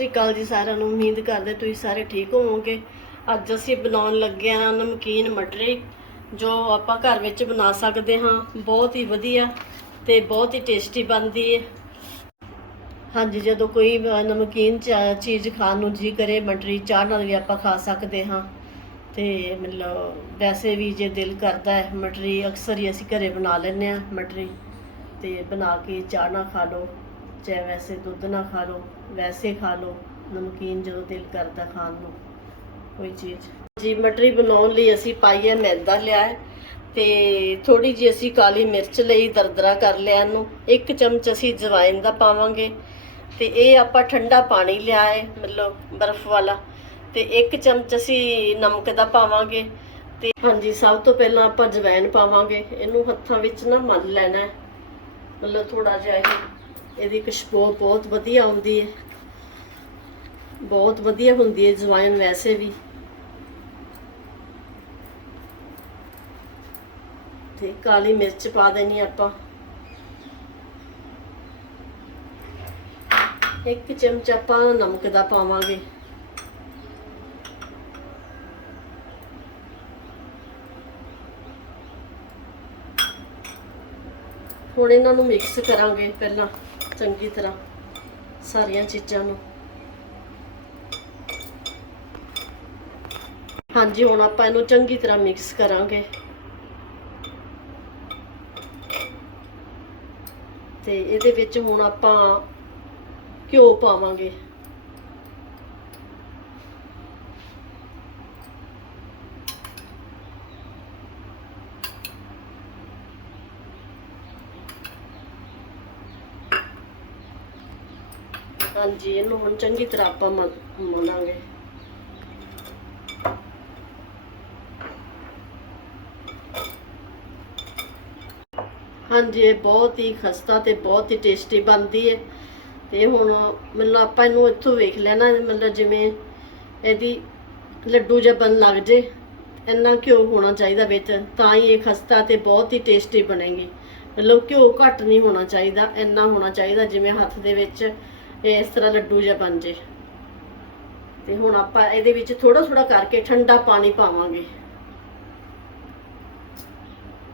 ਸਤਿ ਸ਼੍ਰੀ ਅਕਾਲ ਜੀ ਸਾਰਿਆਂ ਨੂੰ, ਉਮੀਦ ਕਰਦੇ ਤੁਸੀਂ ਸਾਰੇ ਠੀਕ ਹੋਵੋਗੇ। ਅੱਜ ਅਸੀਂ ਬਣਾਉਣ ਲੱਗੇ ਹਾਂ ਨਮਕੀਨ ਮਟਰੀ, ਜੋ ਆਪਾਂ ਘਰ ਵਿੱਚ ਬਣਾ ਸਕਦੇ ਹਾਂ। ਬਹੁਤ ਹੀ ਵਧੀਆ ਤੇ ਬਹੁਤ ਹੀ ਟੇਸਟੀ ਬਣਦੀ ਹੈ ਹਾਂਜੀ, ਜਦੋਂ ਕੋਈ ਨਮਕੀਨ ਚੀਜ਼ ਖਾਣ ਨੂੰ ਜੀ ਕਰੇ, ਮਟਰੀ ਚਾਹ ਨਾਲ ਵੀ ਆਪਾਂ ਖਾ ਸਕਦੇ ਹਾਂ। ਤੇ ਮਤਲਬ ਵੈਸੇ ਵੀ ਜੇ ਦਿਲ ਕਰਦਾ ਹੈ, ਮਟਰੀ ਅਕਸਰ ਹੀ ਅਸੀਂ ਘਰੇ ਬਣਾ ਲੈਂਦੇ ਹਾਂ ਮਟਰੀ। ਤੇ ਬਣਾ ਕੇ ਚਾਹ ਨਾਲ ਖਾ ਲਓ, ਚਾਹੇ ਵੈਸੇ ਦੁੱਧ ਨਾਲ ਖਾ ਲਓ। ਵੈਸੇ ਖਾ ਲਓ, ਨਮਕੀਨ ਜਦੋਂ ਦਿਲ ਕਰਦਾ ਖਾਣ ਨੂੰ, ਕੋਈ ਚੀਜ਼। ਜੀ, ਮਟਰੀ ਬਣਾਉਣ ਲਈ ਅਸੀਂ ਪਾਈ ਹੈ ਮੈਦਾ ਲਿਆ ਹੈ ਤੇ ਥੋੜੀ ਜਿਹੀ ਅਸੀਂ ਕਾਲੀ ਮਿਰਚ ਲਈ, ਦਰਦਰਾ ਕਰ ਲਿਆ ਇਹਨੂੰ। ਇੱਕ ਚਮਚ ਅਸੀਂ ਜਵਾਇਨ ਦਾ ਪਾਵਾਂਗੇ ਤੇ ਇਹ ਆਪਾਂ ਠੰਡਾ ਪਾਣੀ ਲਿਆ ਹੈ, ਮਤਲਬ ਬਰਫ਼ ਵਾਲਾ। ਤੇ ਇੱਕ ਚਮਚ ਅਸੀਂ ਨਮਕ ਦਾ ਪਾਵਾਂਗੇ ਤੇ ਹਾਂਜੀ, ਸਭ ਤੋਂ ਪਹਿਲਾਂ ਆਪਾਂ ਜਵੈਨ ਪਾਵਾਂਗੇ। ਇਹਨੂੰ ਹੱਥਾਂ ਵਿੱਚ ਨਾ ਮਲ ਲੈਣਾ ਮਤਲਬ ਥੋੜਾ ਜਿਹਾ ਇਹ ਇਹਦੀ ਖੁਸ਼ਬੂ ਬਹੁਤ ਵਧੀਆ ਆਉਂਦੀ ਹੈ। ਬਹੁਤ ਵਧੀਆ ਹੁੰਦੀ ਹੈ ਜਵਾਇਨ ਵੈਸੇ ਵੀ। ਤੇ ਕਾਲੀ ਮਿਰਚ ਪਾ ਦੇਣੀ ਆਪਾਂ। ਇੱਕ ਚਮਚ ਆਪਾਂ ਨਮਕ ਦਾ ਪਾਵਾਂਗੇ। ਹੁਣ ਇਹਨਾਂ ਨੂੰ ਮਿਕਸ ਕਰਾਂਗੇ ਪਹਿਲਾਂ। ਚੰਗੀ ਤਰ੍ਹਾਂ ਸਾਰੀਆਂ ਚੀਜ਼ਾਂ ਨੂੰ। ਹਾਂਜੀ, ਹੁਣ ਆਪਾਂ ਇਹਨੂੰ ਚੰਗੀ ਤਰ੍ਹਾਂ ਮਿਕਸ ਕਰਾਂਗੇ। ਤੇ ਇਹਦੇ ਵਿੱਚ ਹੁਣ ਆਪਾਂ ਘਿਓ ਪਾਵਾਂਗੇ। ਹਾਂਜੀ, ਇਹਨੂੰ ਹੁਣ ਚੰਗੀ ਤਰ੍ਹਾਂ ਆਪਾਂ ਮਲਾਂਗੇ ਹਾਂਜੀ, ਇਹ ਬਹੁਤ ਹੀ ਖਸਤਾ ਤੇ ਬਹੁਤ ਹੀ ਟੇਸਟੀ ਬਣਦੀ ਹੈ ਤੇ ਹੁਣ ਮਤਲਬ ਆਪਾਂ ਇਹਨੂੰ ਇੱਥੋਂ ਵੇਖ ਲੈਣਾ, ਮਤਲਬ ਜਿਵੇਂ ਇਹਦੀ ਲੱਡੂ ਜਿਹਾ ਬਣ ਲੱਗ ਜੇ, ਇੰਨਾ ਘਿਓ ਹੋਣਾ ਚਾਹੀਦਾ ਵਿੱਚ, ਤਾਂ ਹੀ ਇਹ ਖਸਤਾ ਤੇ ਬਹੁਤ ਹੀ ਟੇਸਟੀ ਬਣੇਗੀ। ਮਤਲਬ ਘਿਓ ਘੱਟ ਨਹੀਂ ਹੋਣਾ ਚਾਹੀਦਾ, ਇੰਨਾ ਹੋਣਾ ਚਾਹੀਦਾ ਜਿਵੇਂ ਹੱਥ ਦੇ ਵਿੱਚ। ਇਹ ਇਸ ਤਰ੍ਹਾਂ ਲੱਡੂ ਜਿਹਾ ਬਣ ਜੇ। ਤੇ ਹੁਣ ਆਪਾਂ ਇਹਦੇ ਵਿੱਚ ਥੋੜਾ ਥੋੜਾ ਕਰਕੇ ਠੰਡਾ ਪਾਣੀ ਪਾਵਾਂਗੇ।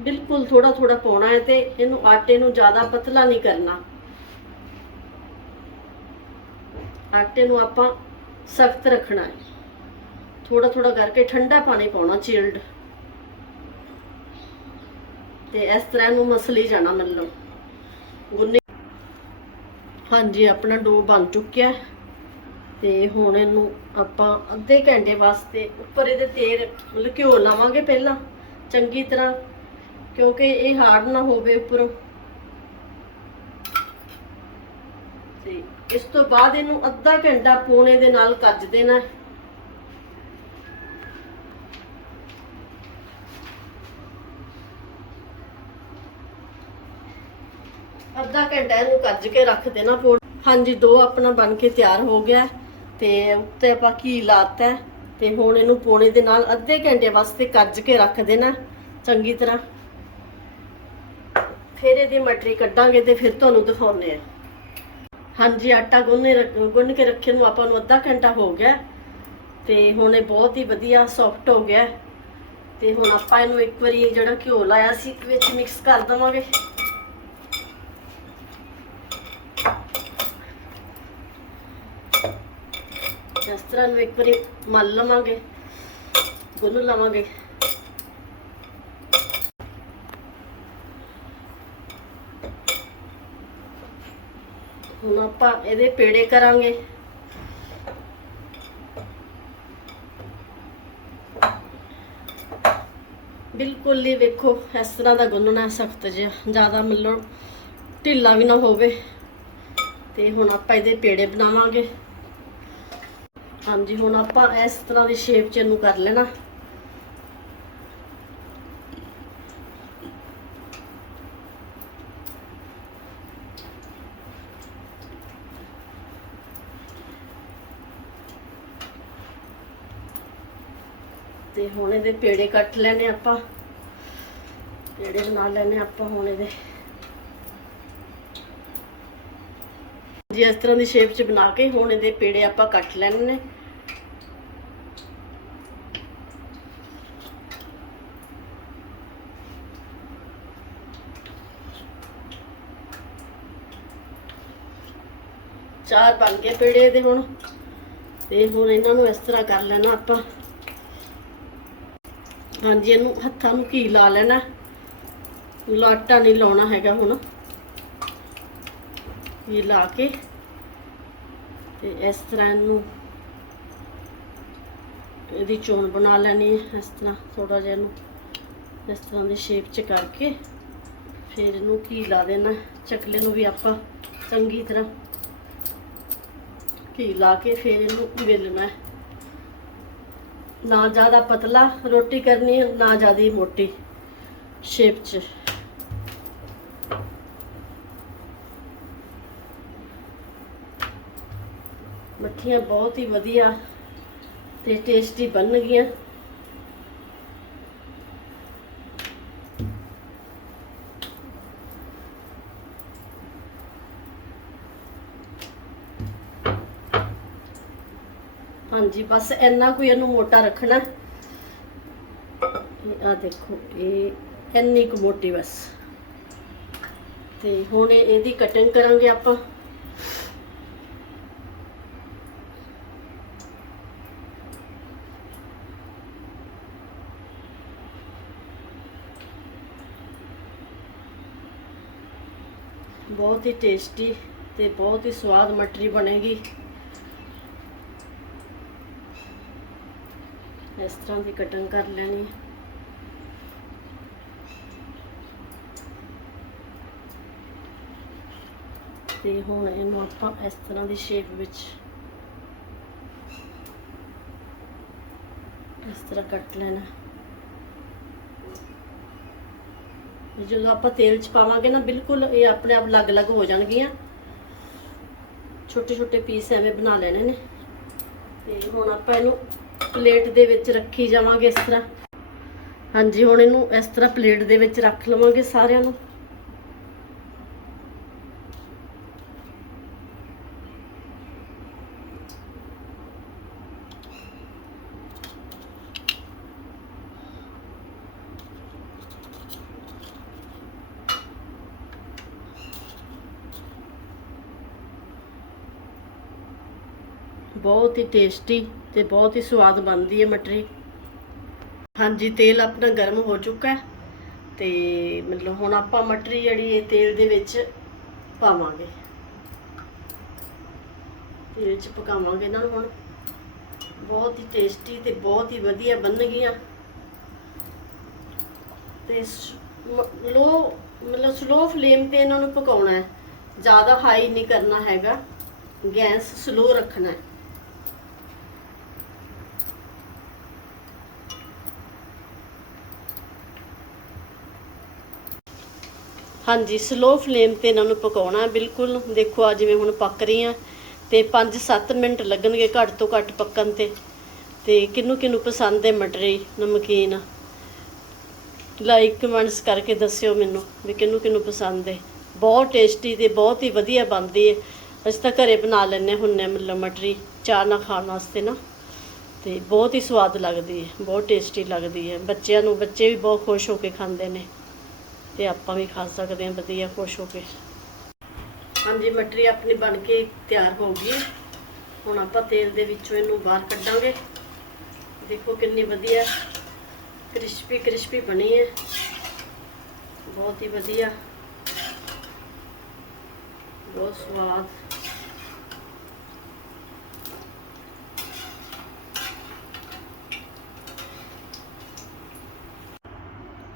ਬਿਲਕੁਲ ਥੋੜਾ ਥੋੜਾ ਪਾਉਣਾ ਹੈ ਤੇ ਇਹਨੂੰ ਆਟੇ ਨੂੰ ਜ਼ਿਆਦਾ ਪਤਲਾ ਨਹੀਂ ਕਰਨਾ। ਆਟੇ ਨੂੰ ਆਪਾਂ ਸਖਤ ਰੱਖਣਾ ਹੈ। ਥੋੜਾ ਥੋੜਾ ਕਰਕੇ ਠੰਡਾ ਪਾਣੀ ਪਾਉਣਾ ਚਿਲਡ। ਤੇ ਇਸ ਤਰ੍ਹਾਂ ਇਹਨੂੰ ਮਸਲੀ ਜਾਣਾ ਮਤਲਬ ਗੁੰਨੇ ਹਾਂਜੀ, ਆਪਣਾ ਡੋ ਬਣ ਚੁੱਕਿਆ ਤੇ ਹੁਣ ਇਹਨੂੰ ਆਪਾਂ ਅੱਧੇ ਘੰਟੇ ਵਾਸਤੇ ਉੱਪਰ ਇਹਦੇ ਤੇਲ ਮਤਲਬ ਘਿਓ ਲਾਵਾਂਗੇ ਪਹਿਲਾਂ, ਚੰਗੀ ਤਰ੍ਹਾਂ, ਕਿਉਂਕਿ ਇਹ ਹਾਰਡ ਨਾ ਹੋਵੇ ਉੱਪਰੋਂ। ਤੇ ਇਸ ਤੋਂ ਬਾਅਦ ਇਹਨੂੰ ਅੱਧਾ ਘੰਟਾ ਪੂਣੇ ਦੇ ਨਾਲ ਕੱਜ ਦੇਣਾ ਅੱਧਾ ਘੰਟਾ ਇਹਨੂੰ ਕੱਜ ਕੇ ਰੱਖ ਦੇਣਾ ਪੂਣ ਹਾਂਜੀ, ਦੋ ਆਪਣਾ ਬਣ ਕੇ ਤਿਆਰ ਹੋ ਗਿਆ। ਤੇ ਉੱਤੇ ਆਪਾਂ ਘੀ ਲਾਤਾ ਹੈ। ਤੇ ਹੁਣ ਇਹਨੂੰ ਪੂਣੇ ਦੇ ਨਾਲ ਅੱਧੇ ਘੰਟੇ ਵਾਸਤੇ ਕੱਜ ਕੇ ਰੱਖ ਦੇਣਾ ਚੰਗੀ ਤਰ੍ਹਾਂ। ਫਿਰ ਇਹਦੀ ਮਟਰੀ ਕੱਢਾਂਗੇ ਤੇ ਫਿਰ ਤੁਹਾਨੂੰ ਦਿਖਾਉਨੇ ਆ ਹਾਂਜੀ, ਆਟਾ ਗੁੰਨੇ ਰੱਖ- ਗੁੰਨ ਕੇ ਰੱਖੇ ਨੂੰ ਆਪਾਂ ਨੂੰ ਅੱਧਾ ਘੰਟਾ ਹੋ ਗਿਆ। ਤੇ ਹੁਣ ਇਹ ਬਹੁਤ ਹੀ ਵਧੀਆ ਸੌਫਟ ਹੋ ਗਿਆ ਤੇ ਹੁਣ ਆਪਾਂ ਇਹਨੂੰ ਇੱਕ ਵਾਰੀ ਜਿਹੜਾ ਘਿਓ ਲਾਇਆ ਸੀ, ਵਿੱਚ ਮਿਕਸ ਕਰ ਦਵਾਂਗੇ ਇਸ ਤਰ੍ਹਾਂ ਨੂੰ ਇੱਕ ਵਾਰੀ ਮਲ ਲਵਾਂਗੇ, ਗੁੰਨ ਲਵਾਂਗੇ। ਹੁਣ ਆਪਾਂ ਇਹਦੇ ਪੇੜੇ ਕਰਾਂਗੇ। ਬਿਲਕੁਲ ਹੀ ਵੇਖੋ, ਇਸ ਤਰ੍ਹਾਂ ਦਾ ਗੁੰਨਣਾ ਸਖਤ ਜਿਹਾ, ਜ਼ਿਆਦਾ ਮਤਲਬ ਢਿੱਲਾ ਵੀ ਨਾ ਹੋਵੇ। ਤੇ ਹੁਣ ਆਪਾਂ ਇਹਦੇ ਪੇੜੇ ਬਣਾਵਾਂਗੇ। ਹਾਂਜੀ, ਹੁਣ ਆਪਾਂ ਇਸ ਤਰ੍ਹਾਂ ਦੀ ਸ਼ੇਪ ਚ ਇਹਨੂੰ ਕਰ ਲੈਣਾ। ਤੇ ਹੁਣ ਇਹਦੇ ਪੇੜੇ ਕੱਟ ਲੈਣੇ ਆਪਾਂ। ਪੇੜੇ ਬਣਾ ਲੈਣੇ ਆਪਾਂ ਹੁਣ ਇਹਦੇ। ਜੀ, ਇਸ ਤਰ੍ਹਾਂ ਦੀ ਸ਼ੇਪ 'ਚ ਬਣਾ ਕੇ ਹੁਣ ਇਹਦੇ ਪੇੜੇ ਆਪਾਂ ਕੱਟ ਲੈਣੇ ਨੇ। ਚਾਰ ਬਣ ਗਏ ਪੇੜੇ ਦੇ ਹੁਣ। ਤੇ ਹੁਣ ਇਹਨਾਂ ਨੂੰ ਇਸ ਤਰ੍ਹਾਂ ਕਰ ਲੈਣਾ ਆਪਾਂ। ਹਾਂਜੀ, ਇਹਨੂੰ ਹੱਥਾਂ ਨੂੰ ਘੀ ਲਾ ਲੈਣਾ। ਲਾਟਾ ਨਹੀਂ ਲਾਉਣਾ ਹੈਗਾ ਹੁਣ। ਇਹ ਲਾ ਕੇ ਤੇ ਇਸ ਤਰ੍ਹਾਂ ਇਹਨੂੰ ਇਹਦੀ ਚੋਣ ਬਣਾ ਲੈਣੀ ਹੈ। ਇਸ ਤਰ੍ਹਾਂ ਥੋੜਾ ਜਿਹਾ ਇਹਨੂੰ ਇਸ ਤਰ੍ਹਾਂ ਦੀ ਸ਼ੇਪ 'ਚ ਕਰਕੇ ਫਿਰ ਇਹਨੂੰ ਘੀ ਲਾ ਦੇਣਾ। ਚਕਲੇ ਨੂੰ ਵੀ ਆਪਾਂ ਚੰਗੀ ਤਰ੍ਹਾਂ ਘੀ ਲਾ ਕੇ ਫਿਰ ਇਹਨੂੰ ਵੇਲਣਾ ਹੈ। ਨਾ ਜ਼ਿਆਦਾ ਪਤਲਾ ਰੋਟੀ ਕਰਨੀ ਹੈ ਨਾ ਜ਼ਿਆਦਾ ਮੋਟੀ ਸ਼ੇਪ 'ਚ। ਮੱਠੀਆਂ ਬਹੁਤ ਹੀ ਵਧੀਆ ਤੇ ਟੇਸਟੀ ਬਣ ਗਈਆਂ ਹਾਂਜੀ, ਬਸ ਇੰਨਾ ਕੋਈ ਇਹਨੂੰ ਮੋਟਾ ਰੱਖਣਾ। ਆ ਦੇਖੋ, ਇਹ ਇੰਨੀ ਕੁ ਮੋਟੀ ਬਸ। ਤੇ ਹੁਣ ਇਹਦੀ ਕਟਿੰਗ ਕਰਾਂਗੇ ਆਪਾਂ। ਬਹੁਤ ਹੀ ਟੇਸਟੀ ਤੇ ਬਹੁਤ ਹੀ ਸਵਾਦ ਮਟਰੀ ਬਣੇਗੀ ਇਸ ਤਰ੍ਹਾਂ ਦੀ ਕਟਿੰਗ ਕਰ ਲੈਣੀ। ਤੇ ਹੁਣ ਇਹਨੂੰ ਆਪਾਂ ਇਸ ਤਰ੍ਹਾਂ ਦੀ ਸ਼ੇਪ ਵਿੱਚ ਇਸ ਤਰ੍ਹਾਂ ਕੱਟ ਲੈਣਾ। ਜਦੋਂ ਆਪਾਂ ਤੇਲ ਚ ਪਾਵਾਂਗੇ ਨਾ, ਬਿਲਕੁਲ ਇਹ ਆਪਣੇ ਆਪ ਅਲੱਗ-ਅਲੱਗ ਹੋ ਜਾਣਗੀਆਂ। ਛੋਟੇ ਛੋਟੇ ਪੀਸ ਐਵੇਂ ਬਣਾ ਲੈਣੇ ਨੇ। ਤੇ ਹੁਣ ਆਪਾਂ ਇਹਨੂੰ ਪਲੇਟ ਦੇ ਵਿੱਚ ਰੱਖੀ ਜਾਵਾਂਗੇ ਇਸ ਤਰ੍ਹਾਂ। ਹਾਂਜੀ, ਹੁਣ ਇਹਨੂੰ ਇਸ ਤਰ੍ਹਾਂ ਪਲੇਟ ਦੇ ਵਿੱਚ ਰੱਖ ਲਵਾਂਗੇ ਸਾਰਿਆਂ ਨੂੰ। ਬਹੁਤ ਹੀ ਟੇਸਟੀ ਤੇ ਬਹੁਤ ਹੀ ਸਵਾਦ ਬਣਦੀ ਹੈ ਮਟਰੀ। ਹਾਂਜੀ, ਤੇਲ ਆਪਣਾ ਗਰਮ ਹੋ ਚੁੱਕਾ ਹੈ ਤੇ ਮਤਲਬ ਹੁਣ ਆਪਾਂ ਮਟਰੀ ਜਿਹੜੀ ਇਹ ਤੇਲ ਦੇ ਵਿੱਚ ਪਾਵਾਂਗੇ। ਤੇਲ ਵਿੱਚ ਪਕਾਵਾਂਗੇ ਇਹਨਾਂ ਨੂੰ ਹੁਣ। ਬਹੁਤ ਹੀ ਟੇਸਟੀ ਤੇ ਬਹੁਤ ਹੀ ਵਧੀਆ ਬਣਨਗੀਆਂ। ਤੇ ਲੋ ਮਤਲਬ ਸਲੋ ਫਲੇਮ ਤੇ ਇਹਨਾਂ ਨੂੰ ਪਕਾਉਣਾ ਹੈ। ਜ਼ਿਆਦਾ ਹਾਈ ਨਹੀਂ ਕਰਨਾ ਹੈਗਾ। ਗੈਸ ਸਲੋ ਰੱਖਣਾ ਹੈ। ਹਾਂਜੀ ਸਲੋ ਫਲੇਮ ਤੇ ਇਹਨਾਂ ਨੂੰ ਪਕਾਉਣਾ, ਬਿਲਕੁਲ। ਦੇਖੋ ਆ ਜਿਵੇਂ ਹੁਣ ਪੱਕ ਰਹੀ ਰਹੀਆਂ ਤੇ 5-7 ਮਿੰਟ ਲੱਗਣਗੇ ਘੱਟ ਤੋਂ ਘੱਟ ਪੱਕਣ ਤੇ। ਤੇ ਕਿਹਨੂੰ ਕਿਹਨੂੰ ਪਸੰਦ ਹੈ ਮਟਰੀ, ਨਮਕੀਨ? ਲਾਈਕ ਕਮੈਂਟਸ ਕਰਕੇ ਦੱਸਿਓ ਮੈਨੂੰ ਵੀ ਕਿਹਨੂੰ ਕਿਹਨੂੰ ਪਸੰਦ ਹੈ। ਬਹੁਤ ਟੇਸਟੀ ਤੇ ਬਹੁਤ ਹੀ ਵਧੀਆ ਬਣਦੀ ਹੈ। ਅਸੀਂ ਤਾਂ ਘਰੇ ਬਣਾ ਲੈਂਦੇ ਹੁੰਨੇ ਮਤਲਬ ਮਟਰੀ, ਚਾਹ ਨਾਲ ਖਾਣ ਵਾਸਤੇ ਨਾ। ਤੇ ਬਹੁਤ ਹੀ ਸਵਾਦ ਲੱਗਦੀ ਹੈ, ਬਹੁਤ ਟੇਸਟੀ ਲੱਗਦੀ ਹੈ। ਬੱਚਿਆਂ ਨੂੰ, ਬੱਚੇ ਵੀ ਬਹੁਤ ਖੁਸ਼ ਹੋ ਕੇ ਖਾਂਦੇ ਨੇ। ਤੇ ਆਪਾਂ ਵੀ ਖਾ ਸਕਦੇ ਹਾਂ, ਵਧੀਆ, ਖੁਸ਼ ਹੋ ਕੇ। ਹਾਂਜੀ, ਮਟਰੀ ਆਪਣੀ ਬਣ ਕੇ ਤਿਆਰ ਹੋ ਗਈ ਹੁਣ ਆਪਾਂ ਤੇਲ ਦੇ ਵਿੱਚੋਂ ਇਹਨੂੰ ਬਾਹਰ ਕੱਢਾਂਗੇ। ਦੇਖੋ ਕਿੰਨੀ ਵਧੀਆ, ਕ੍ਰਿਸਪੀ ਕ੍ਰਿਸਪੀ ਬਣੀ ਹੈ। ਬਹੁਤ ਹੀ ਵਧੀਆ। ਬਹੁਤ ਸਵਾਦ।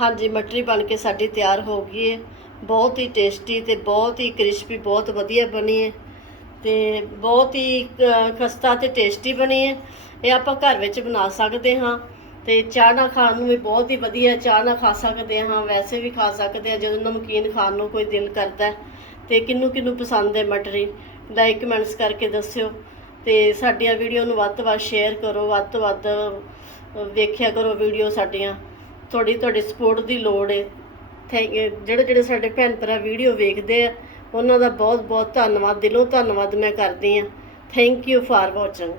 ਹਾਂਜੀ ਮਟਰੀ ਬਣ ਕੇ ਸਾਡੀ ਤਿਆਰ ਹੋ ਗਈ ਹੈ ਬਹੁਤ ਹੀ ਟੇਸਟੀ ਤੇ ਬਹੁਤ ਹੀ ਕ੍ਰਿਸਪੀ ਬਹੁਤ ਵਧੀਆ ਬਣੀ ਹੈ ਤੇ ਬਹੁਤ ਹੀ ਅ, ਖਸਤਾ ਤੇ ਟੇਸਟੀ ਬਣੀ ਹੈ ਇਹ ਆਪਾਂ ਘਰ ਵਿੱਚ ਬਣਾ ਸਕਦੇ ਹਾਂ। ਤੇ ਚਾਹ ਨਾਲ ਖਾਣ ਨੂੰ ਵੀ ਬਹੁਤ ਹੀ ਵਧੀਆ ਚਾਹ ਨਾਲ ਖਾ ਸਕਦੇ ਹਾਂ ਵੈਸੇ ਵੀ ਖਾ ਸਕਦੇ ਹਾਂ। ਜਦੋਂ ਨਮਕੀਨ ਖਾਣ ਨੂੰ ਕੋਈ ਦਿਲ ਕਰਦਾ ਹੈ। ਤੇ ਕਿੰਨੂੰ ਕਿੰਨੂੰ ਪਸੰਦ ਹੈ ਮਟਰੀ? ਲਾਈਕ ਕਮੈਂਟਸ ਕਰਕੇ ਦੱਸਿਓ। ਤੇ ਸਾਡੀਆਂ ਵੀਡੀਓ ਨੂੰ ਵੱਧ ਤੋਂ ਵੱਧ ਸ਼ੇਅਰ ਕਰੋ। ਵੱਧ ਤੋਂ ਵੱਧ ਵੇਖਿਆ ਕਰੋ ਵੀਡੀਓ ਸਾਡੀਆਂ। ਥੋੜੀ ਤੁਹਾਡੀ ਸਪੋਰਟ ਦੀ ਲੋੜ ਹੈ ਥੈਂਕ ਜਿਹੜੇ ਜਿਹੜੇ ਸਾਡੇ ਭੈਣ ਭਰਾ ਵੀਡੀਓ ਵੇਖਦੇ ਆ, ਉਹਨਾਂ ਦਾ ਬਹੁਤ ਬਹੁਤ ਧੰਨਵਾਦ, ਦਿਲੋਂ ਧੰਨਵਾਦ ਮੈਂ ਕਰਦੀ ਹਾਂ ਥੈਂਕ ਯੂ ਫਾਰ ਵਾਚਿੰਗ